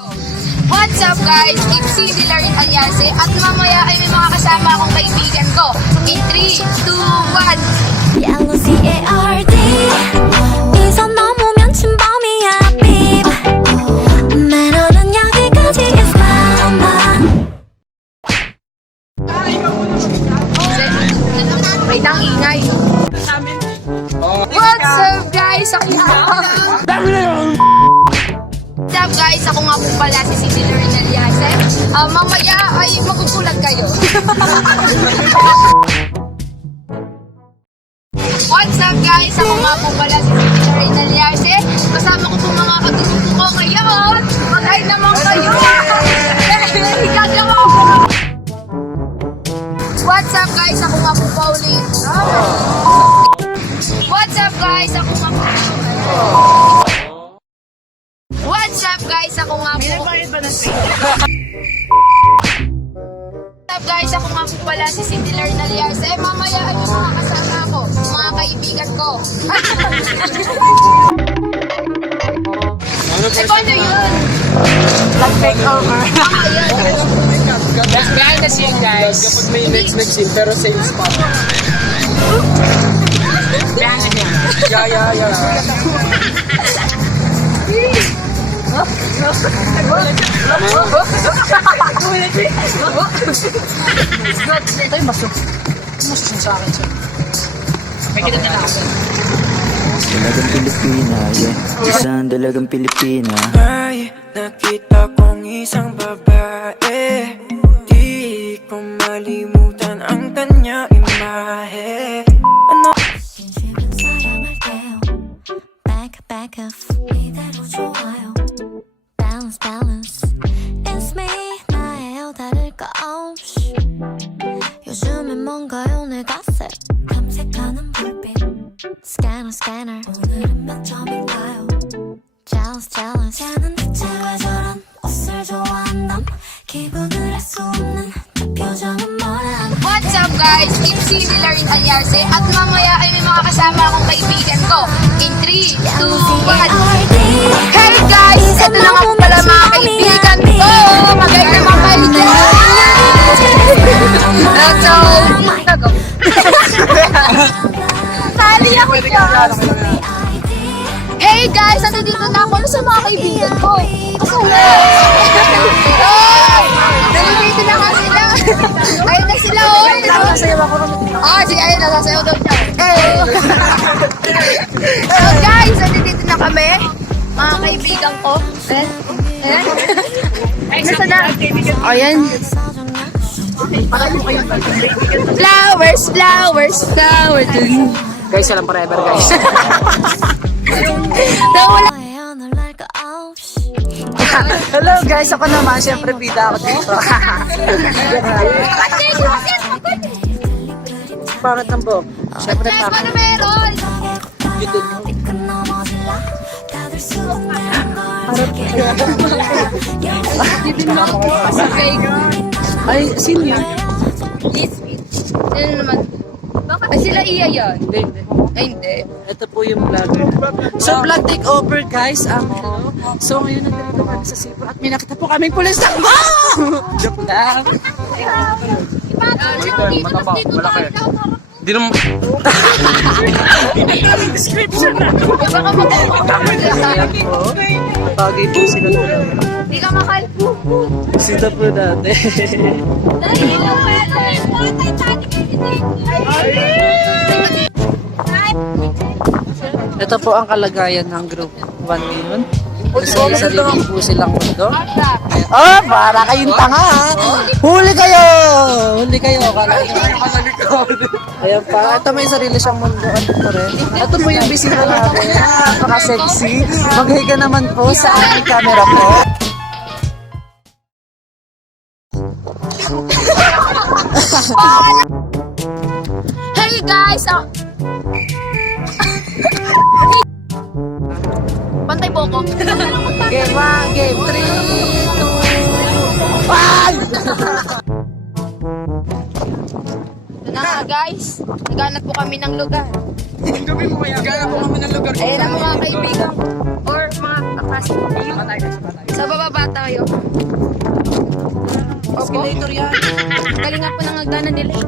What's up guys? It's Similar in Aliase at mamaya ay may mga kasama akong kaibigan ko. In 3, 2, 1 Yellow CARD 이선 넘으면 침범이야 BBIBBI 매너는 여기까지 is mama Wait ang ingay. What's up guys? What's up guys? Ako nga po pala si Similar in Aliase. Mamaya ay magugulat kayo. What's up guys? Ako nga po pala si Similar in Aliase. Kasama ko po mga katututo ko ngayon. Mag-hi naman kayo. Gagawa ko. What's up guys? Ako nga po Pauline. What's up guys? Ako nga po. What's up guys? Ako nga po. What's up guys? Ako nga po pala si Similar in Aliase. Mamaya ay yung mga kasama ko, mga kaibigan ko. Ay, paano yun? Take over. Yun. Behind the scene, guys. Kapag may next scene, pero sales pa. Behind the scene. Yeah. Ay, masok. Masok sa akin siya. May kita na ako. Dalagang Pilipina, yeah. Isang dalagang Pilipina. May nakita kong isang babae, di ko malimutan ang kanya imahe. Ano? 진심은 사랑할게요 Back up 이대로 좋아요 Balance It's me 나예요 다를까 없이 요즘엔 뭔가요 내 갓색 탐색하는 불빛 Scanner 오늘은 몇 점인가요 Jealous 쟤는 대체 왜 저런 옷을 좋아한담 기분을 알 수 없는 그 표정은 뭐람 What's up guys? It's Similar in Aliase at mamaya ay may mga kasama akong kaibigan ko. In 3, 2, 1 Hey guys! Ito na nga po pala mga kaibigan ko! Magay naman kayo dyan! So, sali ako dyan! Hey guys! Nandito na ako sa mga kaibigan ko. Kasala! Nandito na nga sila! Ayun na sila! Nasasayaw ako rin. Sige, ayun, nasasayaw daw siya. So guys, nandito na kami. Mga kaibigan ko. Nasa na? Ayan. Flowers. Guys, alam forever, guys. Nawala. Hello, guys. Ako naman. Siyempre, bida ako dito. Bakit ng buhok? Siyempre, Ano meron? Ay, sino yan? Ano naman? Ay, sila iya yan. Hindi. Ay, hindi. Ito po yung vlogger. So, vlog take over, guys. Hello. So, ngayon nandito kami sa Cebu at may nakita po kaming pulis na... Joke lang. Di naman. Description na. Baka Bagay po sila na. Hindi ka makalpo. Sita po dati. Ito po ang kalagayan ng group 1 ngayon. Kasi sa libig po silang mundo. Oh, para kayong tanga ha. Huli kayo! Kala ayan pa. Ito may sarili siyang mundo. Ito rin. Ito po yung bisita natin. Napaka-sexy. Maghiga naman po sa aming camera po. Hey guys! Pantay po ko. Game 1, game 3, 2, 1! Ito na nga guys, naghanap po kami ng lugar. Gawin mo yan. Gawin mo kami ng lugar. Ayan ang mga kaibigan ko. Or mga Sa bababa tayo. Escalator yan. Galing nga po ng hagdanan nila eh.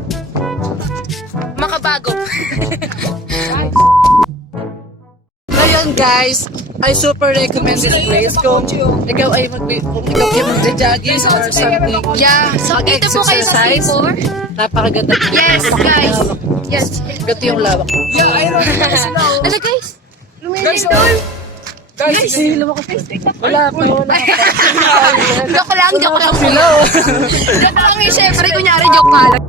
Makabago. Ngayon guys, I super recommend this place kung ikaw ay kung ikaw ay magja-jogging or something. Yeah. So, dito po kayo sa Mag-exercise. C4. Napakaganda. Yes, guys. Yes. Gato yung lawak. Ano guys? Lumilindol. Guys, hihilo ako. Wala pa. Joke lang, joke lang. Hello. Joke lang eh, syempre. Kunyari, joke ka lang.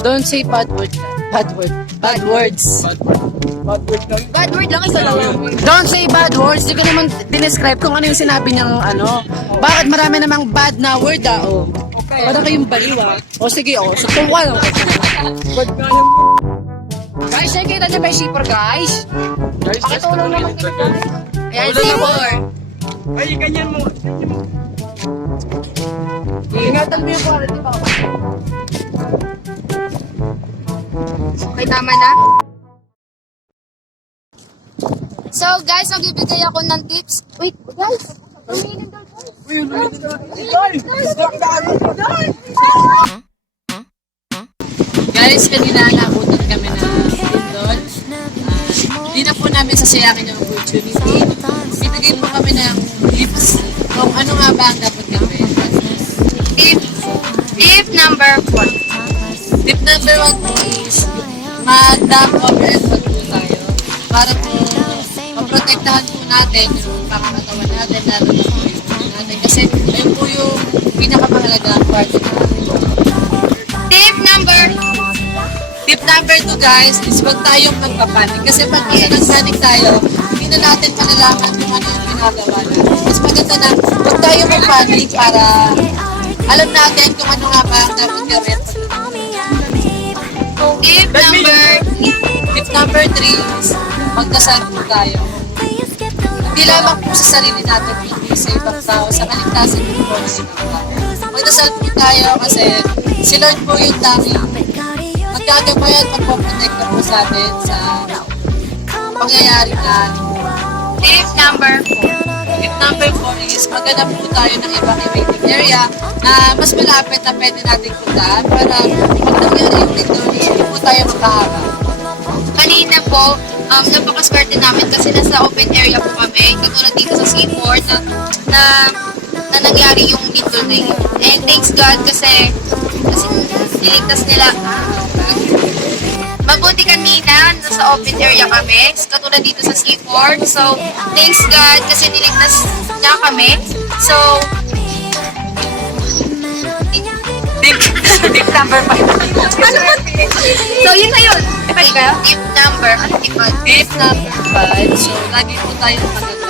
Don't say bad word. Bad word. Bad words. Bad word lang, isa lang. Don't say bad words. Hindi ko naman dinescribe kung ano yung sinabi niyang ano. Bakit marami namang bad na word oh. Para kayong baliw O sige so kung ano. Guys, nakikita niyo ba yung C4, guys? Pakitulong naman kayo, guys. Ayan, C4. Ay, ganyan mo. Ingatan mo yung quality ba? Okay, tama na. So, guys, magbibigay ako ng tips. Wait, guys. Lumilindol, guys. Guys, kanina naabutan kami ng lindol. Hindi na po namin sasayakin yung opportunity. Binigay po kami ng tips kung ano nga ba ang dapat gawin. Tip number 1. Tip number 1 po is mag-dam over effort po tayo para po maprotektahan po natin yung pangangatawan natin, lalo na po yung puso natin. Kasi ayun po yung pinakamahalaga part na natin. Tip number 2 guys is huwag tayong magpapanik. Kasi pag i-panic tayo, hindi na natin malalaman kung ano yung ginagawa natin. Mas maganda na huwag tayong magpanik para alam natin kung ano nga ba ang dapat gawin. Tip number 3 is magdasal po tayo. Hindi lamang po sa sarili natin, hindi sa ibang tao, sa kaligtasan po po sa ibang tao. Magdasal po tayo kasi si Lord po yung tanging magkagabayan at magpoprotekta po sa atin sa pangyayari na Tip number 4. Tip number 4 is maghanap po tayo ng evacuating area na mas malapit na pwede natin puntahan para pag nangyari yung dito, hindi po tayo makahawa. Kanina po, napakaswerte namin kasi nasa open area po kami. Katulad dito sa seaport na nangyari yung dito na yun. And thanks God kasi niligtas nila. Mabuti kanina, nasa open area kami. Katulad dito sa seaport. So, thanks God kasi niligtas niya kami. So, Tip number 5. ano ba? So, yun na yun. Tip number. Ano tip ba? Tip number 5. So, lagi po tayo maganda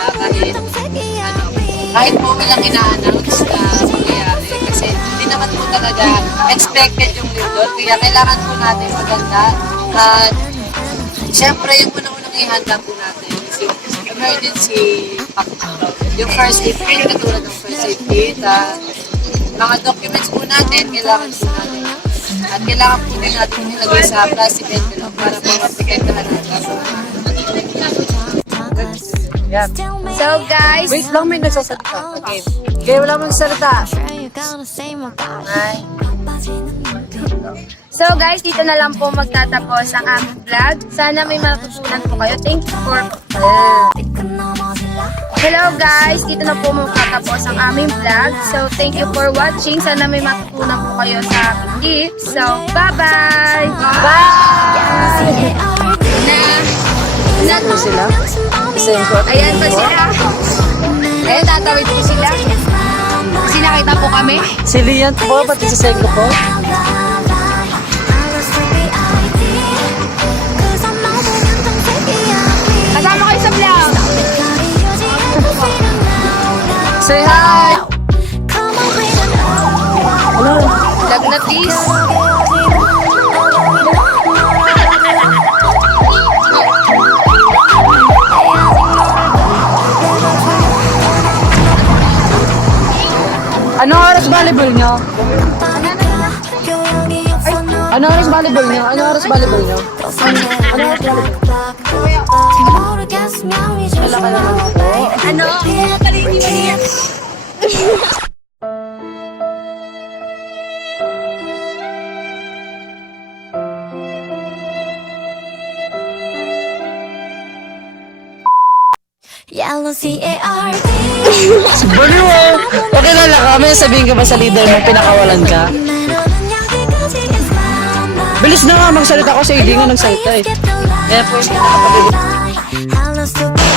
kahit po walang ina-announce na mangyayari. Kasi hindi naman po talaga expected yung lindol. Kaya kailangan po natin maganda. At syempre, yung unang-unang ihanda po natin is yung emergency package. Yung first aid kit, katulad ng first aid kit. Mga documents po natin, kailangan po natin. At kailangan po din natin ilagay sa plastic envelope para po maprotektahan natin. Yan. So, guys, Wait lang, may nagsasalita. Okay. Okay, wala mong salita. So guys, dito na lang po magtatapos ang aming vlog. Sana may matutunan po kayo. Thank you for... Hello guys, dito na po magtatapos ang aming vlog. So thank you for watching. Sana may matutunan po kayo sa aking tips. So bye-bye! Bye! Ayan po sila. Ayan pa sila. Ayan, tatawid po sila. Kasi nakita po kami. Si Lian po, pati si Sengko po. Kasama kayo sa vlog. Say hi! Hello. Lagnatis. Ano oras volleyball nyo? Ano oras volleyball nyo? Ano oras volleyball nyo? Ano oras volleyball? 모르겠으면 이제 나와 baby. Ano? Kaliniwan yan. Yellow C-A-R-D. Baliw ah! Pakilala ka, may sabihin ka ba sa leader mo pinakawalan ka? meron 여기까지 is my Bilis na nga magsalita ko sa hindi nga nagsalita eh. Kaya po yung pinakapagalitan. Hello stupid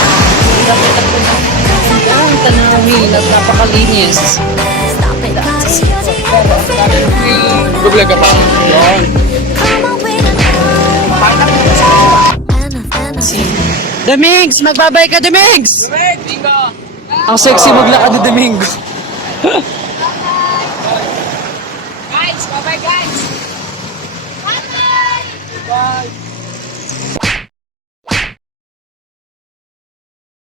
Ang tanawin at napakalinis. Stop it body using Bubla ka pa. Yun. Come on with it Domings! Magbabay ka, Domings! Bingo. Ang sexy maglakad ni Domings. Guys, bye-bye guys. Bye-bye. Bye.